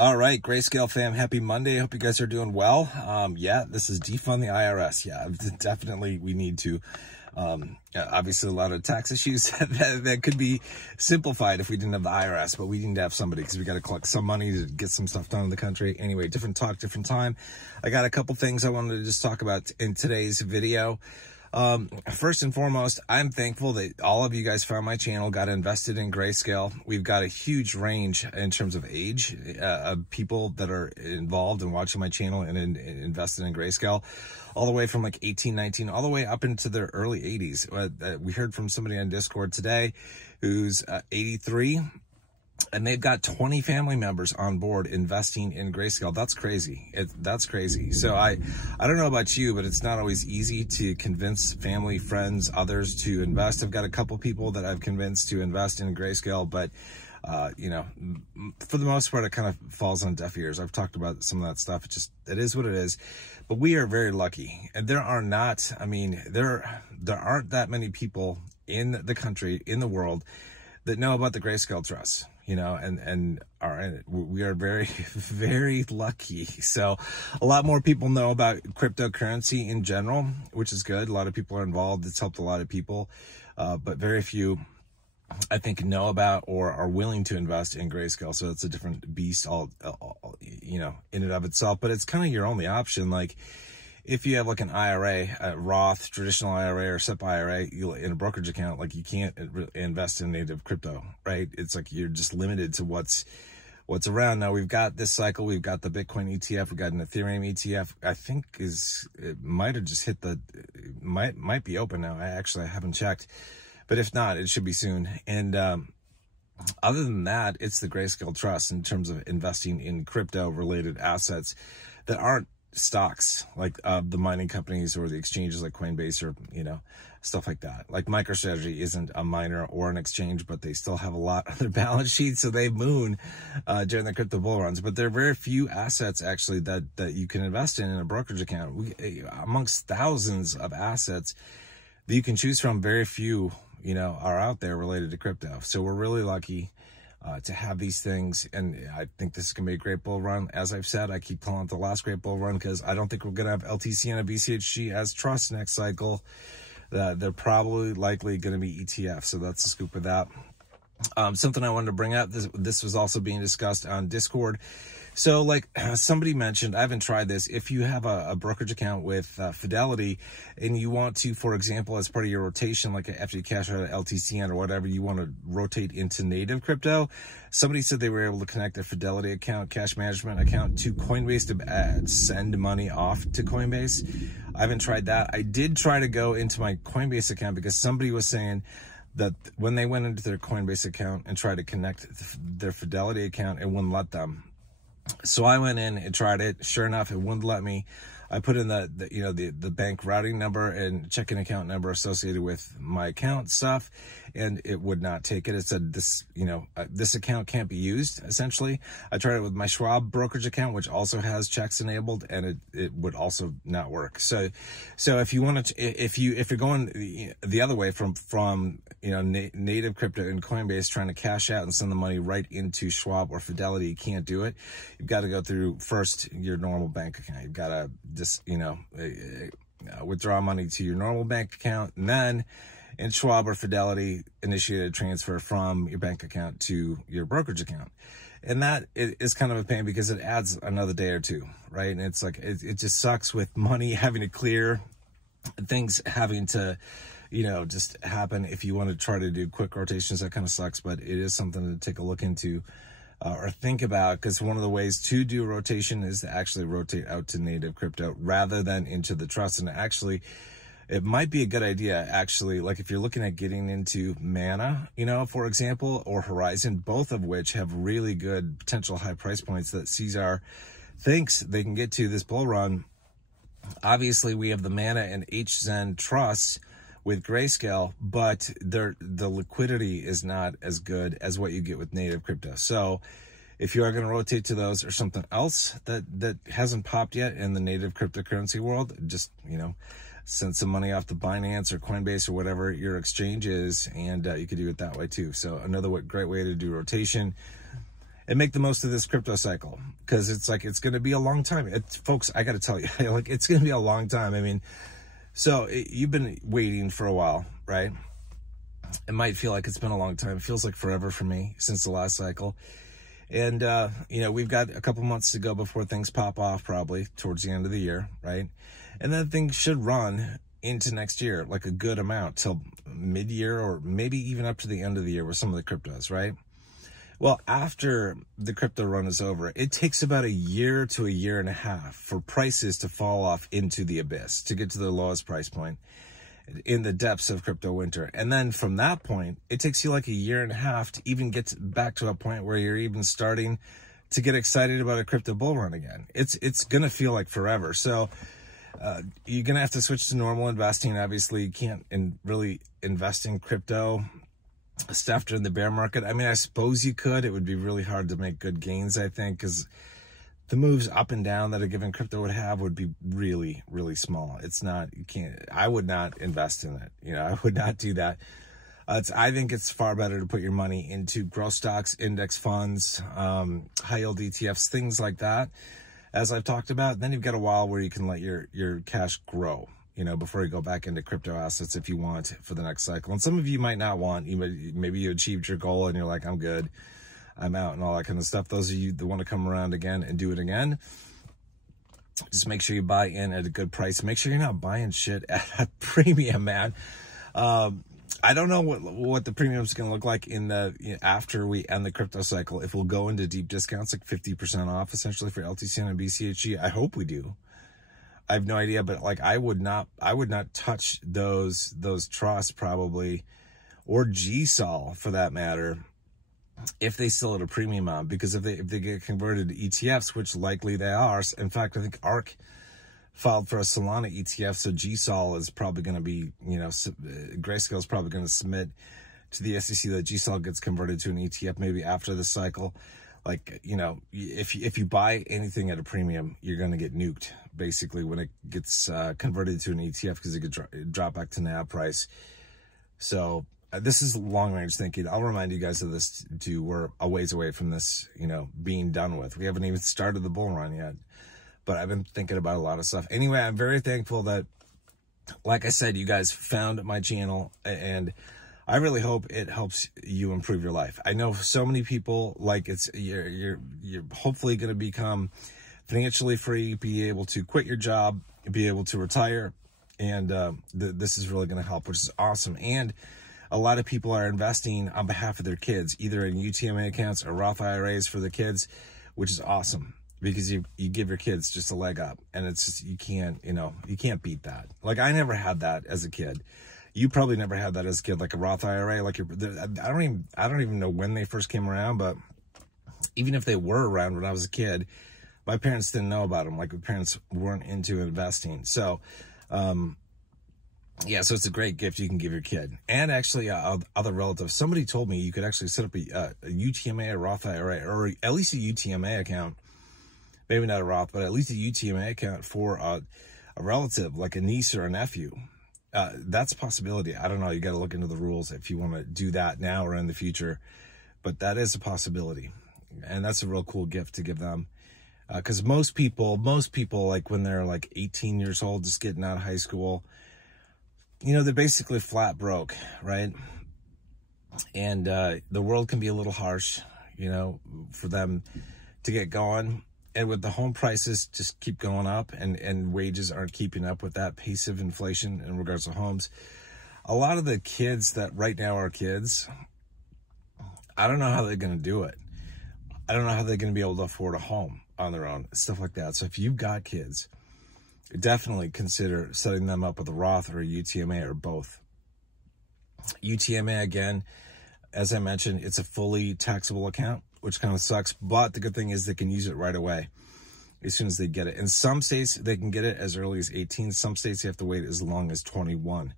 All right, Grayscale fam, happy Monday. I hope you guys are doing well. Yeah, this is defund the IRS. Yeah, definitely we need to. Obviously a lot of tax issues that could be simplified if we didn't have the IRS, but we need to have somebody because we got to collect some money to get some stuff done in the country. Anyway, different talk, different time. I got a couple things I wanted to just talk about in today's video. First and foremost, I'm thankful that all of you guys found my channel, got invested in Grayscale. We've got a huge range in terms of age of people that are involved in watching my channel and invested in Grayscale, all the way from like 18, 19, all the way up into their early 80s. We heard from somebody on Discord today who's 83. And they've got 20 family members on board investing in Grayscale. That's crazy. That's crazy. So I don't know about you, but it's not always easy to convince family, friends, others to invest. I've got a couple people that I've convinced to invest in Grayscale, but you know, for the most part, it kind of falls on deaf ears. I've talked about some of that stuff. It is what it is. But we are very lucky. And there are not, I mean, there aren't that many people in the country, in the world, that know about the Grayscale Trust. You know, we are very, very lucky. So a lot more people know about cryptocurrency in general, which is good. A lot of people are involved. It's helped a lot of people, but very few, I think, know about or are willing to invest in Grayscale. So it's a different beast, you know, in and of itself. But it's kind of your only option. Like, if you have like an IRA, a Roth, traditional IRA or SEP IRA, in a brokerage account, like you can't invest in native crypto, right? It's like you're just limited to what's around. Now we've got this cycle, we've got the Bitcoin ETF, we've got an Ethereum ETF. I think it might have just hit might be open now. I haven't checked, but if not, it should be soon. And other than that, it's the Grayscale Trust in terms of investing in crypto related assets that aren't stocks, like the mining companies or the exchanges like Coinbase or, you know, stuff like that. Like MicroStrategy isn't a miner or an exchange, but they still have a lot on their balance sheet, so they moon during the crypto bull runs. But there are very few assets actually that you can invest in a brokerage account. Amongst thousands of assets that you can choose from, very few, you know, are out there related to crypto. So we're really lucky to have these things, and I think this is going to be a great bull run. As I've said, I keep calling it the last great bull run because I don't think we're going to have LTC and a BCHG as trust next cycle. They're probably likely going to be ETF, so that's the scoop of that. Something I wanted to bring up, this was also being discussed on Discord. So like somebody mentioned, I haven't tried this. If you have a brokerage account with Fidelity and you want to, for example, as part of your rotation, like after you cash out an LTCN or whatever, you want to rotate into native crypto. Somebody said they were able to connect their Fidelity account, cash management account to Coinbase to send money off to Coinbase. I haven't tried that. I did try to go into my Coinbase account because somebody was saying that when they went into their Coinbase account and tried to connect their Fidelity account, it wouldn't let them. So I went in and tried it. Sure enough, it wouldn't let me. I put in the bank routing number and checking account number associated with my account stuff, and it would not take it. It said this, you know, this account can't be used, essentially. I tried it with my Schwab brokerage account, which also has checks enabled, and it would also not work. So if you want to, if you're going the other way from you know, native crypto and Coinbase, trying to cash out and send the money right into Schwab or Fidelity, you can't do it. You've got to go through first your normal bank account. You've got to just, you know, withdraw money to your normal bank account, and then in Schwab or Fidelity, initiate a transfer from your bank account to your brokerage account. And that is kind of a pain because it adds another day or two, right? And it's like, it just sucks with money having to clear, things having to, you know, just happen. If you want to try to do quick rotations, that kind of sucks, but it is something to take a look into. Or think about, because one of the ways to do rotation is to actually rotate out to native crypto rather than into the trust. And actually, it might be a good idea, actually, like if you're looking at getting into Mana, you know, for example, or Horizon, both of which have really good potential high price points that Caesar thinks they can get to this bull run. Obviously, we have the Mana and HZen trusts with Grayscale, but the liquidity is not as good as what you get with native crypto. So if you are going to rotate to those or something else that hasn't popped yet in the native cryptocurrency world, just, you know, send some money off to Binance or Coinbase or whatever your exchange is, and you could do it that way too. So another great way to do rotation. and make the most of this crypto cycle, because it's like, it's going to be a long time. Folks, I got to tell you, like, it's going to be a long time. I mean, so you've been waiting for a while, right? It might feel like it's been a long time. It feels like forever for me since the last cycle. And, you know, we've got a couple months to go before things pop off, probably towards the end of the year, right? And then things should run into next year, like a good amount till mid-year, or maybe even up to the end of the year with some of the cryptos, right? Well, after the crypto run is over, it takes about a year to a year and a half for prices to fall off into the abyss, to get to the lowest price point in the depths of crypto winter. And then from that point, it takes you like a year and a half to even get back to a point where you're even starting to get excited about a crypto bull run again. It's going to feel like forever. So you're going to have to switch to normal investing. Obviously, you can't really invest in crypto stuff during the bear market. I mean, I suppose you could. It would be really hard to make good gains, I think, because the moves up and down that a given crypto would have would be really, really small. It's not, you can't, I would not invest in it. You know, I would not do that. I think it's far better to put your money into growth stocks, index funds, high yield ETFs, things like that, as I've talked about. Then you've got a while where you can let your cash grow, you know, before you go back into crypto assets if you want for the next cycle. And some of you might not want, maybe you achieved your goal and you're like, I'm good, I'm out, and all that kind of stuff. Those of you that want to come around again and do it again, just make sure you buy in at a good price. Make sure you're not buying shit at a premium, man. I don't know what the premium is going to look like in the, you know, after we end the crypto cycle. If we'll go into deep discounts, like 50% off essentially for LTCN and BCHG. I hope we do. I have no idea, but like I would not touch those trusts probably, or GSOL for that matter, if they still at a premium on, because if they get converted to ETFs, which likely they are. In fact, I think ARK filed for a Solana ETF, so GSOL is probably going to be, you know, Grayscale is probably going to submit to the SEC that GSOL gets converted to an ETF maybe after the cycle. Like, you know, if you buy anything at a premium, you're going to get nuked basically when it gets converted to an ETF, because it could drop back to NAV price. So this is long range thinking. I'll remind you guys of this too. We're a ways away from this, you know, being done with. We haven't even started the bull run yet, but I've been thinking about a lot of stuff. Anyway, I'm very thankful that, like I said, you guys found my channel, and I really hope it helps you improve your life. I know so many people, like, you're hopefully going to become financially free, be able to quit your job, be able to retire, and this is really going to help, which is awesome. And a lot of people are investing on behalf of their kids, either in UTMA accounts or Roth IRAs for the kids, which is awesome, because you give your kids just a leg up, and it's just, you can't beat that. Like, I never had that as a kid. You probably never had that as a kid, like a Roth IRA. Like, I don't even know when they first came around, but even if they were around when I was a kid, my parents didn't know about them. Like, my parents weren't into investing. So, yeah, so it's a great gift you can give your kid. And actually, other relatives. Somebody told me you could actually set up a UTMA, a Roth IRA, or at least a UTMA account. Maybe not a Roth, but at least a UTMA account for a relative, like a niece or a nephew. That's a possibility. I don't know. You got to look into the rules if you want to do that now or in the future. But that is a possibility. And that's a real cool gift to give them. Because most people, like when they're like 18 years old, just getting out of high school, you know, they're basically flat broke, right? And the world can be a little harsh, you know, for them to get going. And with the home prices just keep going up, and wages aren't keeping up with that pace of inflation in regards to homes, a lot of the kids that right now are kids, I don't know how they're going to do it. I don't know how they're going to be able to afford a home on their own, stuff like that. So if you've got kids, definitely consider setting them up with a Roth or a UTMA or both. UTMA, again, as I mentioned, it's a fully taxable account, which kind of sucks, but the good thing is they can use it right away as soon as they get it. In some states, they can get it as early as 18. Some states, you have to wait as long as 21.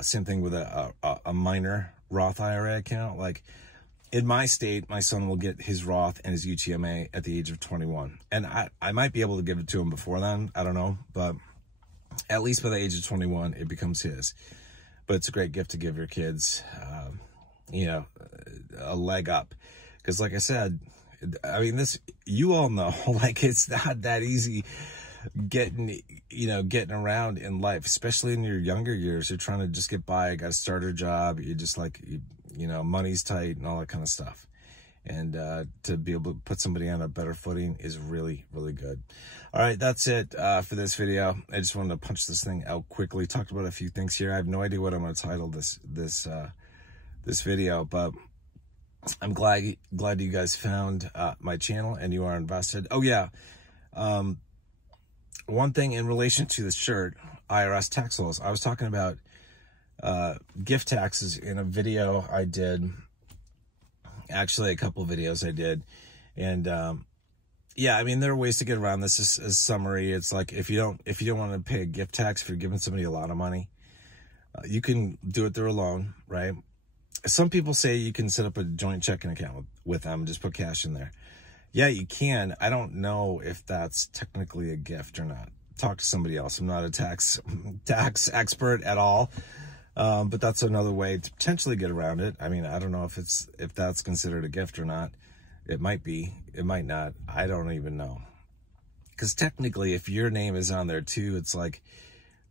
Same thing with a minor Roth IRA account. Like, in my state, my son will get his Roth and his UTMA at the age of 21. And I might be able to give it to him before then. I don't know. But at least by the age of 21, it becomes his. But it's a great gift to give your kids, you know, a leg up. Because like I said, I mean, you all know, like, it's not that easy getting around in life, especially in your younger years. You're trying to just get by, got to start a job. You're just like, money's tight and all that kind of stuff. And to be able to put somebody on a better footing is really, really good. All right, that's it for this video. I just wanted to punch this thing out quickly. Talked about a few things here. I have no idea what I'm going to title this video, but I'm glad you guys found my channel and you are invested. Oh yeah, one thing in relation to the shirt, IRS tax laws. I was talking about gift taxes in a video I did. Actually, a couple of videos I did. And yeah, I mean, there are ways to get around this. As summary, it's like if you don't want to pay a gift tax if you're giving somebody a lot of money, you can do it through a loan, right? Some people say you can set up a joint checking account with them, just put cash in there. Yeah, you can. I don't know if that's technically a gift or not. Talk to somebody else. I'm not a tax expert at all. But that's another way to potentially get around it. I mean, I don't know if that's considered a gift or not. It might be, it might not. I don't even know. Because technically, if your name is on there too, it's like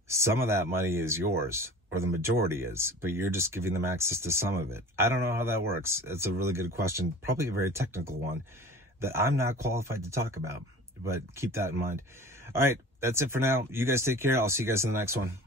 some of that money is yours, or the majority is, but you're just giving them access to some of it. I don't know how that works. It's a really good question, probably a very technical one that I'm not qualified to talk about, but keep that in mind. All right, that's it for now. You guys take care. I'll see you guys in the next one.